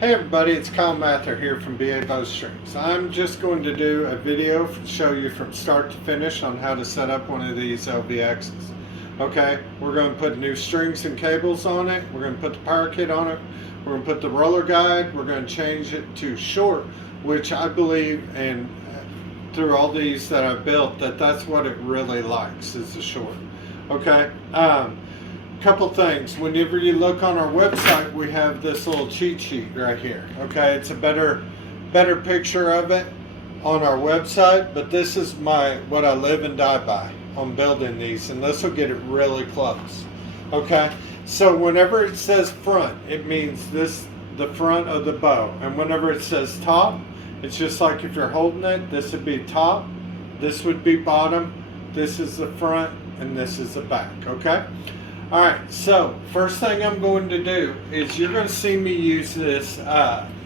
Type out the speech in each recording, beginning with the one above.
Hey everybody, it's Kyle Mather here from BA Bowstrings. I'm just going to do a video to show you from start to finish on how to set up one of these LVXs. Okay, we're going to put new strings and cables on it. We're going to put the power kit on it. We're going to put the roller guide. We're going to change it to short, which I believe, and through all these that I've built, that's what it really likes, is the short. Okay. Couple things. Whenever you look on our website, we have this little cheat sheet right here. Okay, it's a better picture of it on our website, but this is what I live and die by on building these, and this will get it really close. Okay, so whenever it says front, it means the front of the bow, and whenever it says top, it's just like if you're holding it, this would be top, this would be bottom, this is the front, and this is the back. Okay. Alright, so first thing I'm going to do is you're going to see me use this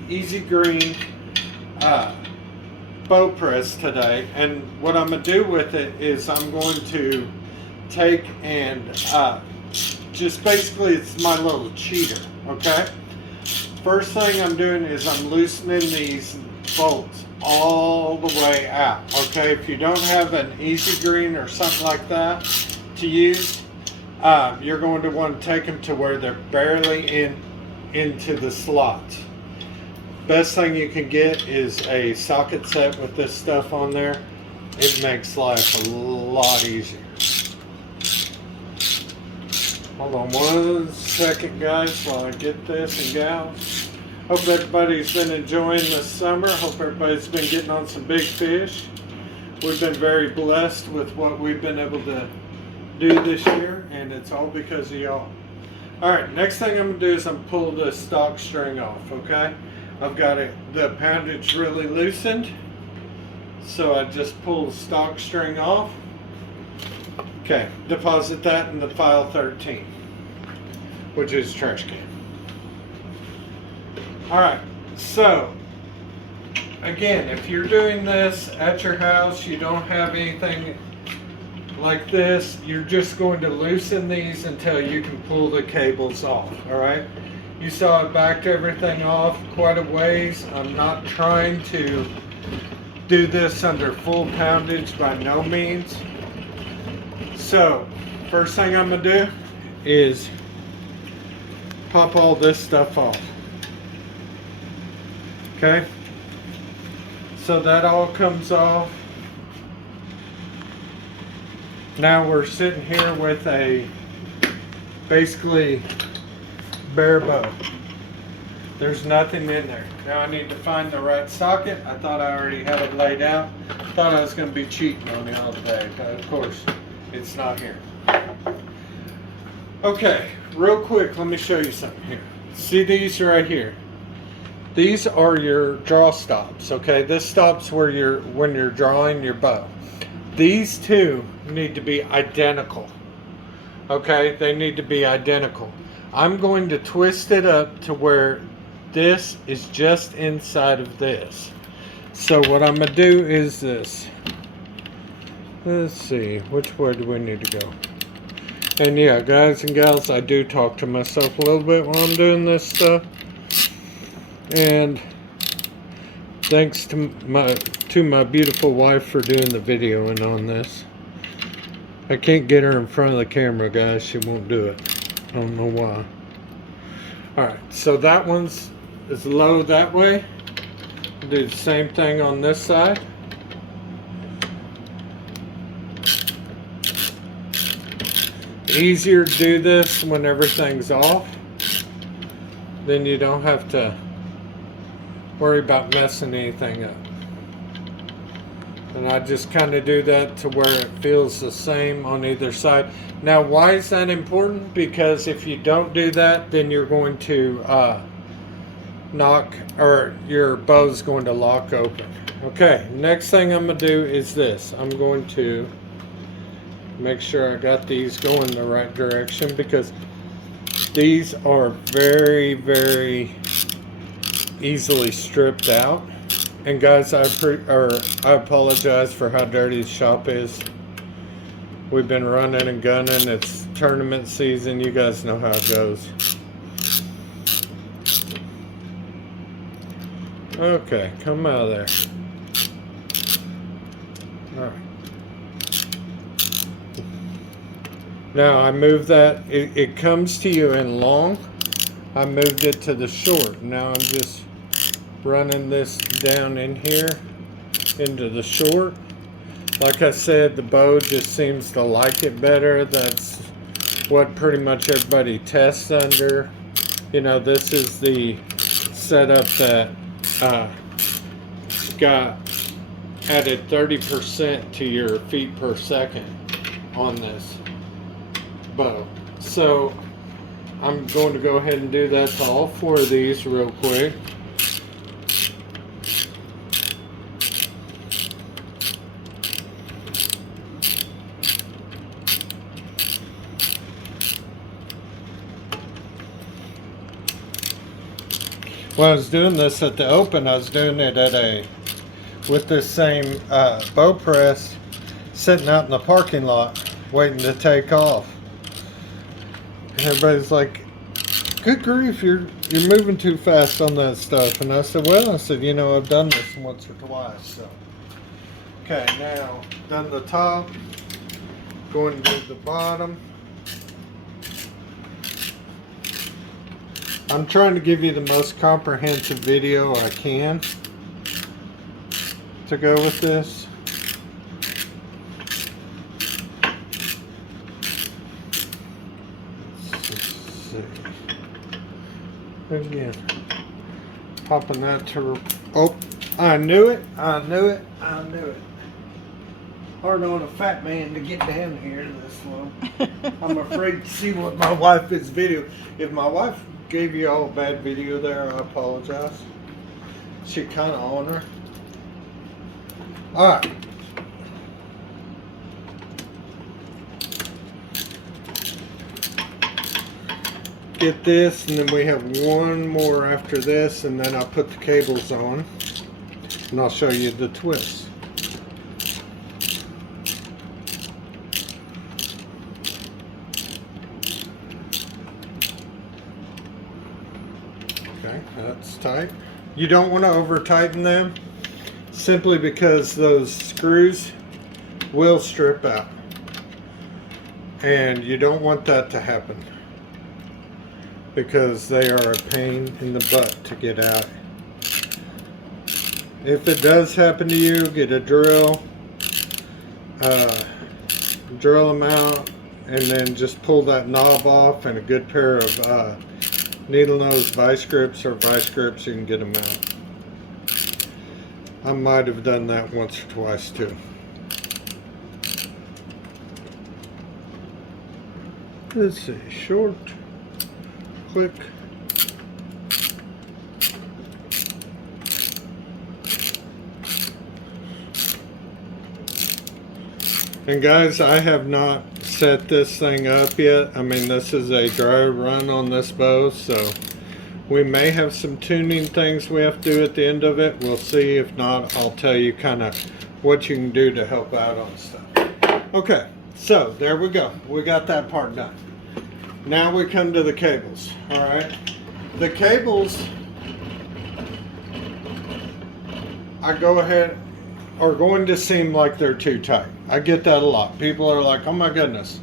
Easy Green bow press today, and what I'm going to do with it is I'm going to take and just basically, it's my little cheater. Okay, first thing I'm doing is I'm loosening these bolts all the way out. Okay, if you don't have an Easy Green or something like that to use, you're going to want to take them to where they're barely into the slot. Best thing you can get is a socket set with this stuff on there. It makes life a lot easier. Hold on one second, guys, while I get this and gals. Hope everybody's been enjoying this summer. Hope everybody's been getting on some big fish. We've been very blessed with what we've been able to do this year, and it's all because of y'all. Alright, next thing I'm going to do is I'm pull the stock string off. Okay, I've got the poundage really loosened, so I just pull the stock string off. Okay, deposit that in the file 13, which is trash can. Alright, so again, if you're doing this at your house, you don't have anything like this, you're just going to loosen these until you can pull the cables off. Alright, you saw I backed everything off quite a ways. I'm not trying to do this under full poundage by no means. So first thing I'm going to do is pop all this stuff off. Okay, so that all comes off. Now we're sitting here with a basically bare bow. There's nothing in there. Now I need to find the right socket. I thought I already had it laid out. Thought I was going to be cheating on y'all today, but of course it's not here. Okay, real quick, let me show you something here. See these right here? These are your draw stops. Okay, this stops where when you're drawing your bow. These two need to be identical. Okay, they need to be identical. I'm going to twist it up to where this is just inside of this. So what I'm going to do is this. Let's see, which way do we need to go? And yeah, guys and gals, I do talk to myself a little bit while I'm doing this stuff. And thanks to my beautiful wife for doing the videoing on this. I can't get her in front of the camera, guys. She won't do it. I don't know why. Alright, so that one's is low that way. Do the same thing on this side. Easier to do this when everything's off. Then you don't have to worry about messing anything up. And I just kind of do that to where it feels the same on either side. Now, why is that important? Because if you don't do that, then you're going to knock, or your bow's going to lock open. Okay, next thing I'm going to do is this. I'm going to make sure I got these going the right direction, because these are very, very easily stripped out. And guys, I apologize for how dirty the shop is. We've been running and gunning. It's tournament season. You guys know how it goes. Okay, come out of there. Alright. Now I move that, it comes to you in long. I moved it to the short. Now I'm just running this down in here into the short. Like I said, the bow just seems to like it better. That's what pretty much everybody tests under. You know, this is the setup that got added 30% to your feet per second on this bow. So I'm going to go ahead and do that to all 4 of these real quick. When I was doing this at the Open, I was doing it with this same bow press sitting out in the parking lot waiting to take off. And everybody's like, good grief, you're moving too fast on that stuff. And I said, you know, I've done this once or twice. So, okay, now done the top, going to the bottom. I'm trying to give you the most comprehensive video I can to go with this. Let's see. Again, popping that to, oh, I knew it. Hard on a fat man to get down here this low. I'm afraid to see what my wife is video. If my wife gave you all a bad video there, I apologize. She kind of on her. Alright. Get this, and then we have one more after this, and then I'll put the cables on, and I'll show you the twist. Okay, that's tight. You don't want to over tighten them, simply because those screws will strip out, and you don't want that to happen because they are a pain in the butt to get out. If it does happen to you, get a drill, drill them out, and then just pull that knob off, and a good pair of needle nose vice grips or vice grips, you can get them out. I might have done that once or twice too. Let's see, short, click. And guys, I have not set this thing up yet. I mean, this is a dry run on this bow, so we may have some tuning things we have to do at the end of it. We'll see. If not, I'll tell you kind of what you can do to help out on stuff. Okay, so there we go. We got that part done. Now we come to the cables. All right, the cables, I go ahead, are going to seem like they're too tight. I get that a lot. People are like, oh my goodness,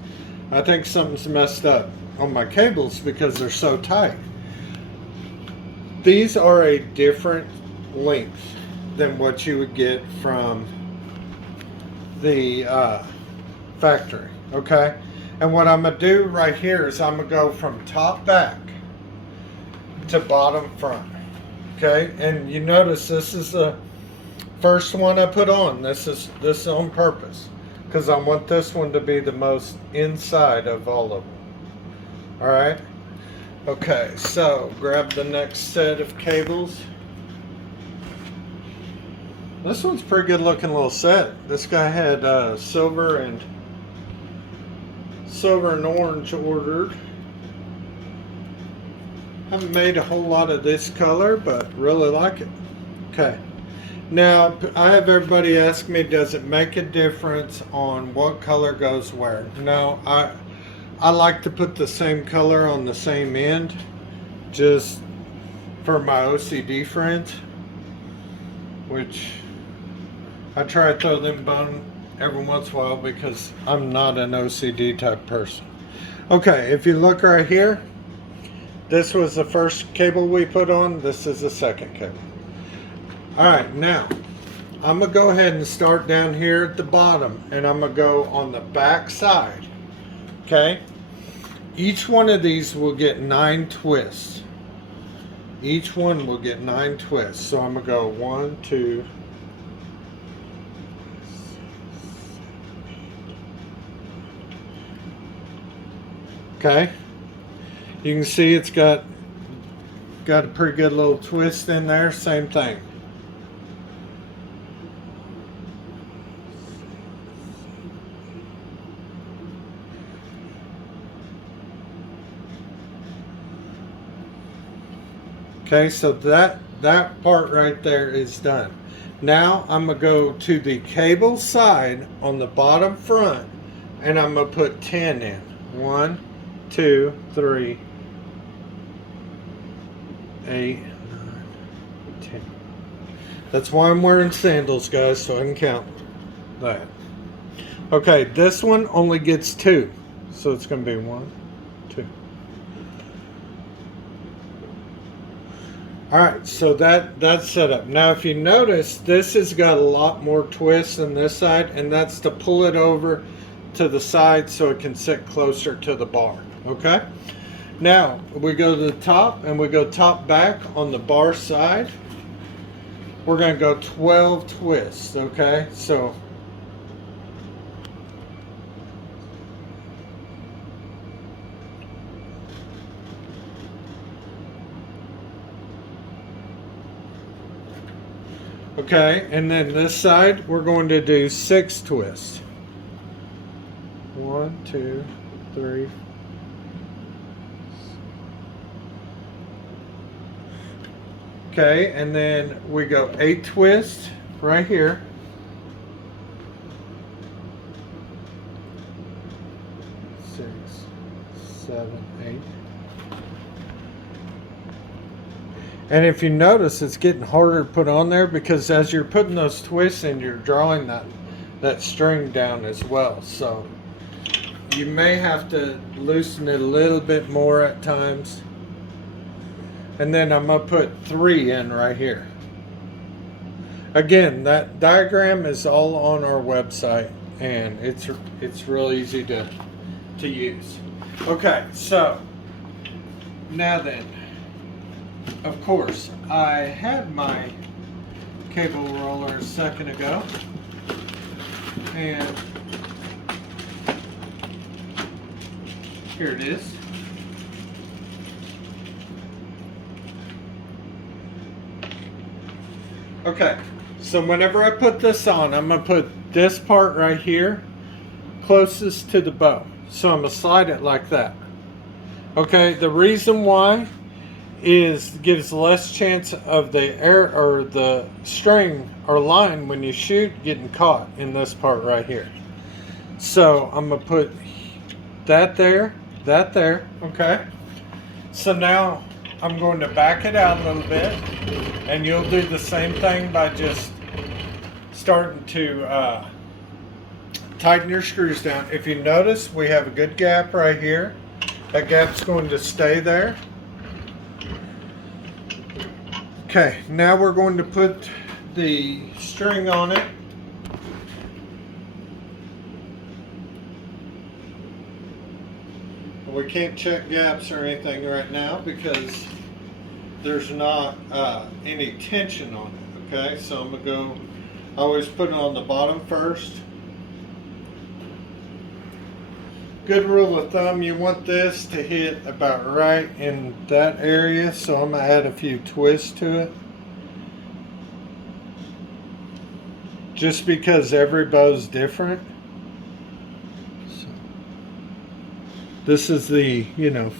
I think something's messed up on my cables because they're so tight. These are a different length than what you would get from the factory, okay? And what I'm gonna do right here is I'm gonna go from top back to bottom front, okay? And you notice this is the first one I put on. This is on purpose because I want this one to be the most inside of all of them. All right. Okay, so grab the next set of cables. This one's a pretty good looking little set. This guy had silver and orange ordered. Haven't made a whole lot of this color, but really like it. Okay. Now, I have everybody ask me, does it make a difference on what color goes where? No, I like to put the same color on the same end, just for my OCD friends. which I try to throw them bone every once in a while because I'm not an OCD type person. Okay, if you look right here, this was the first cable we put on. This is the second cable. Alright, now I'm going to go ahead and start down here at the bottom, and I'm going to go on the back side. Okay? Each one of these will get 9 twists. Each one will get 9 twists. So I'm going to go 1, 2, okay? You can see it's got a pretty good little twist in there. Same thing. Okay, so that part right there is done. Now I'm going to go to the cable side on the bottom front, and I'm going to put 10 in. 1, 2, 3, 8, 9, 10. That's why I'm wearing sandals, guys, so I can count that. Okay, this one only gets 2. So it's going to be 1, 2. Alright, so that's set up. Now if you notice, this has got a lot more twists than this side, and that's to pull it over to the side so it can sit closer to the bar. Okay? Now, we go to the top, and we go top back on the bar side. We're going to go 12 twists, okay? So okay, and then this side, we're going to do 6 twists. 1, 2, 3. Okay, and then we go 8 twists right here. 6, 7, 8. And if you notice, it's getting harder to put on there because as you're putting those twists in, you're drawing that string down as well. So you may have to loosen it a little bit more at times. And then I'm going to put 3 in right here. Again, that diagram is all on our website, and it's real easy to use. Okay, so now then, of course, I had my cable roller a second ago, and here it is. Okay, so whenever I put this on, I'm going to put this part right here closest to the bow. So I'm going to slide it like that. Okay, the reason why is gives less chance of the air or the string or line when you shoot getting caught in this part right here. So I'm going to put that there, okay? So now I'm going to back it out a little bit, and you'll do the same thing by just starting to tighten your screws down. If you notice, we have a good gap right here. That gap's going to stay there. Okay, now we're going to put the string on it. We can't check gaps or anything right now because there's not any tension on it. Okay, so I'm going to go, I always put it on the bottom first. Good rule of thumb, you want this to hit about right in that area, so I'm going to add a few twists to it. Just because every bow's different. So, this is the,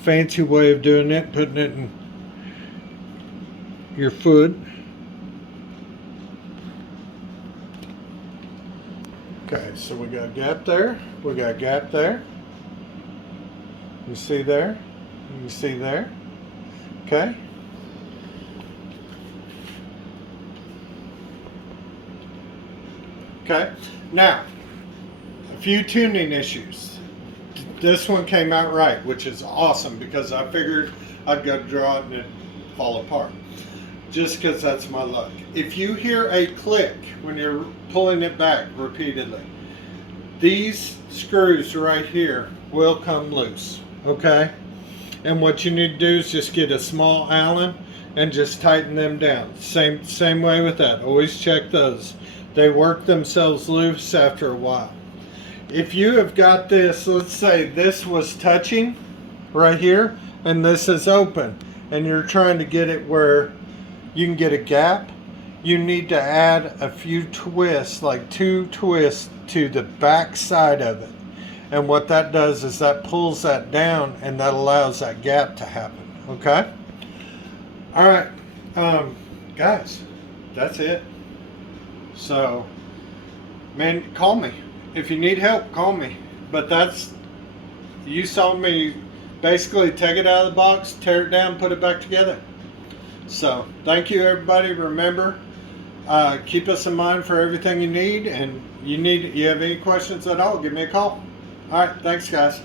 fancy way of doing it, putting it in your foot. Okay, so we got a gap there, we got a gap there. You see there? You see there? Okay. Okay, now a few tuning issues. This one came out right, which is awesome because I figured I'd go to draw it and it'd fall apart. Just because that's my luck. If you hear a click when you're pulling it back repeatedly, these screws right here will come loose, okay? And what you need to do is just get a small Allen and just tighten them down. Same way with that. Always check those. They work themselves loose after a while. If you have got this, let's say this was touching right here and this is open and you're trying to get it where you can get a gap, you need to add a few twists, like 2 twists to the back side of it. And what that does is that pulls that down and that allows that gap to happen, okay? All right, guys, that's it. So, man, call me. If you need help, call me. But you saw me basically take it out of the box, tear it down, put it back together. So, thank you, everybody. Remember, keep us in mind for everything you need. And you have any questions at all, give me a call. All right, thanks, guys.